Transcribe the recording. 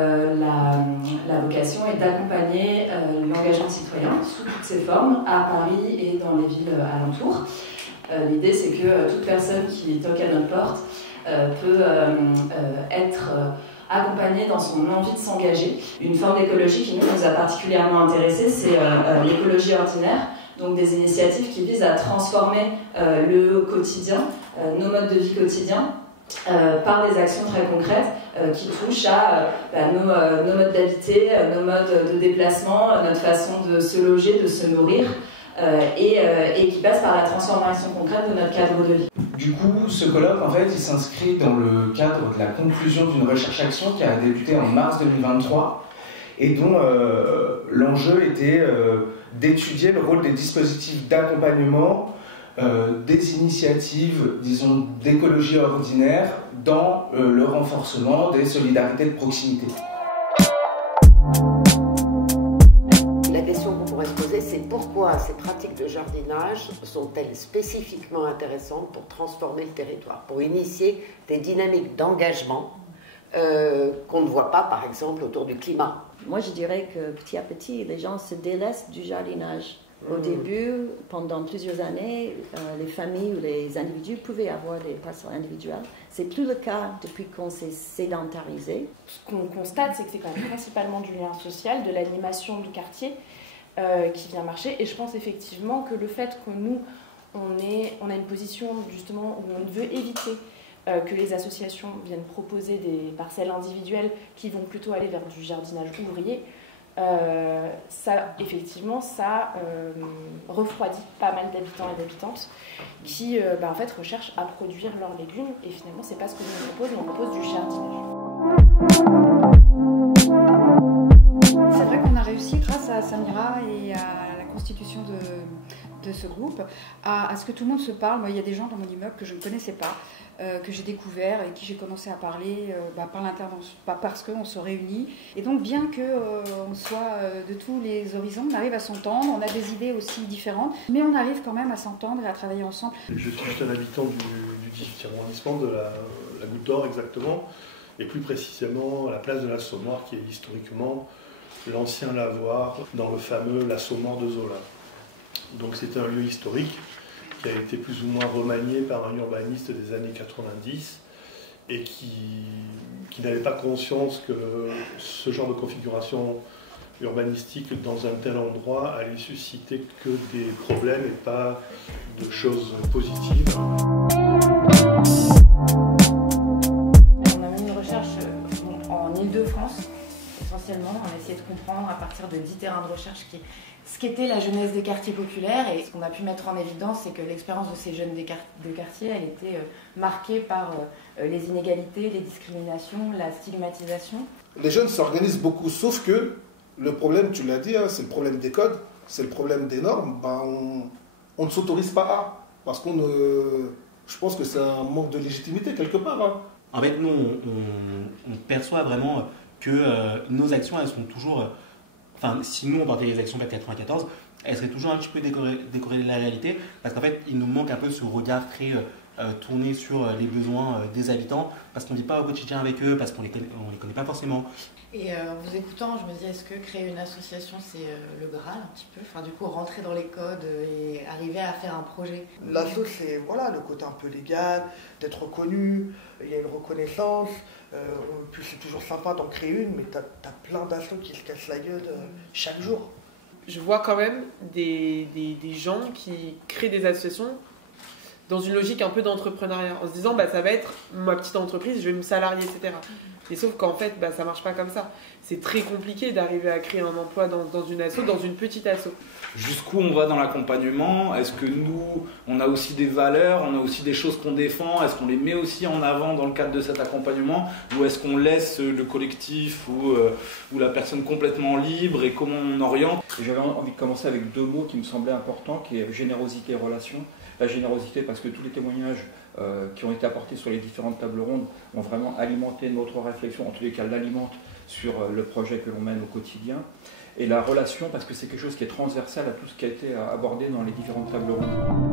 la vocation est d'accompagner l'engagement citoyen sous toutes ses formes à Paris et dans les villes alentours. L'idée, c'est que toute personne qui toque à notre porte peut être accompagnée dans son envie de s'engager. Une forme d'écologie qui nous a particulièrement intéressés, c'est l'écologie ordinaire, donc des initiatives qui visent à transformer le quotidien, nos modes de vie quotidiens, par des actions très concrètes qui touchent à nos modes d'habiter, nos modes de déplacement, notre façon de se loger, de se nourrir, et qui passent par la transformation concrète de notre cadre de vie. Du coup, ce colloque, en fait, il s'inscrit dans le cadre de la conclusion d'une recherche-action qui a débuté en mars 2023 et dont l'enjeu était d'étudier le rôle des dispositifs d'accompagnement des initiatives, disons, d'écologie ordinaire dans le renforcement des solidarités de proximité. La question qu'on pourrait se poser, c'est pourquoi ces pratiques de jardinage sont-elles spécifiquement intéressantes pour transformer le territoire, pour initier des dynamiques d'engagement qu'on ne voit pas, par exemple, autour du climat. Moi, je dirais que petit à petit, les gens se délaissent du jardinage. Au début, pendant plusieurs années, les familles ou les individus pouvaient avoir des parcelles individuelles. C'est plus le cas depuis qu'on s'est sédentarisé. Ce qu'on constate, c'est que c'est quand même principalement du lien social, de l'animation du quartier qui vient marcher. Et je pense effectivement que le fait que nous, on a une position justement où on veut éviter que les associations viennent proposer des parcelles individuelles qui vont plutôt aller vers du jardinage ouvrier, ça refroidit pas mal d'habitants et d'habitantes qui en fait recherchent à produire leurs légumes et finalement c'est pas ce que nous on propose, mais on propose du jardinage. C'est vrai qu'on a réussi grâce à Samira et à la constitution de ce groupe à ce que tout le monde se parle. Moi, il y a des gens dans mon immeuble que je ne connaissais pas, que j'ai découvert et qui j'ai commencé à parler par l'intervention, parce qu'on se réunit. Et donc, bien qu'on soit de tous les horizons, on arrive à s'entendre, on a des idées aussi différentes, mais on arrive quand même à s'entendre et à travailler ensemble. Je suis juste un habitant du 18e arrondissement, de la Goutte d'Or exactement, et plus précisément à la place de l'Assommoir, qui est historiquement l'ancien lavoir dans le fameux l'Assommoir de Zola. Donc c'est un lieu historique qui a été plus ou moins remanié par un urbaniste des années 90 et qui n'avait pas conscience que ce genre de configuration urbanistique dans un tel endroit allait susciter que des problèmes et pas de choses positives. On a mené une recherche en Île-de-France, essentiellement. On a essayé de comprendre à partir de 10 terrains de recherche ce qu'était la jeunesse des quartiers populaires. Et ce qu'on a pu mettre en évidence, c'est que l'expérience de ces jeunes de quartier, elle était marquée par les inégalités, les discriminations, la stigmatisation. Les jeunes s'organisent beaucoup, sauf que le problème, tu l'as dit, hein, c'est le problème des codes, c'est le problème des normes. On ne s'autorise pas à, parce qu'on je pense que c'est un manque de légitimité quelque part. Hein. En fait, nous, on perçoit vraiment que nos actions, elles sont toujours... Enfin, si nous, on portait les actions PAP 94, elles seraient toujours un petit peu décorrélées de la réalité, parce qu'en fait, il nous manque un peu ce regard très tourné sur les besoins des habitants, parce qu'on ne vit pas au quotidien avec eux, parce qu'on les connaît pas forcément. Et en vous écoutant, je me dis, est-ce que créer une association, c'est le Graal un petit peu? Enfin, du coup, rentrer dans les codes et arriver à faire un projet. L'asso, c'est voilà, le côté un peu légal, d'être reconnu, il y a une reconnaissance, puis c'est toujours sympa d'en créer une, mais t'as plein d'assos qui se cassent la gueule chaque jour. Je vois quand même des gens qui créent des associations dans une logique un peu d'entrepreneuriat, en se disant ça va être ma petite entreprise, je vais me salarier, etc. Et sauf qu'en fait, ça marche pas comme ça. C'est très compliqué d'arriver à créer un emploi dans une asso, dans une petite asso. Jusqu'où on va dans l'accompagnement? Est-ce que nous, on a aussi des valeurs, on a aussi des choses qu'on défend? Est-ce qu'on les met aussi en avant dans le cadre de cet accompagnement? Ou est-ce qu'on laisse le collectif ou la personne complètement libre et comment on oriente? J'avais envie de commencer avec deux mots qui me semblaient importants, qui est générosité et relation. La générosité parce que tous les témoignages qui ont été apportés sur les différentes tables rondes ont vraiment alimenté notre réflexion, en tous les cas l'alimentent sur le projet que l'on mène au quotidien. Et la relation parce que c'est quelque chose qui est transversal à tout ce qui a été abordé dans les différentes tables rondes.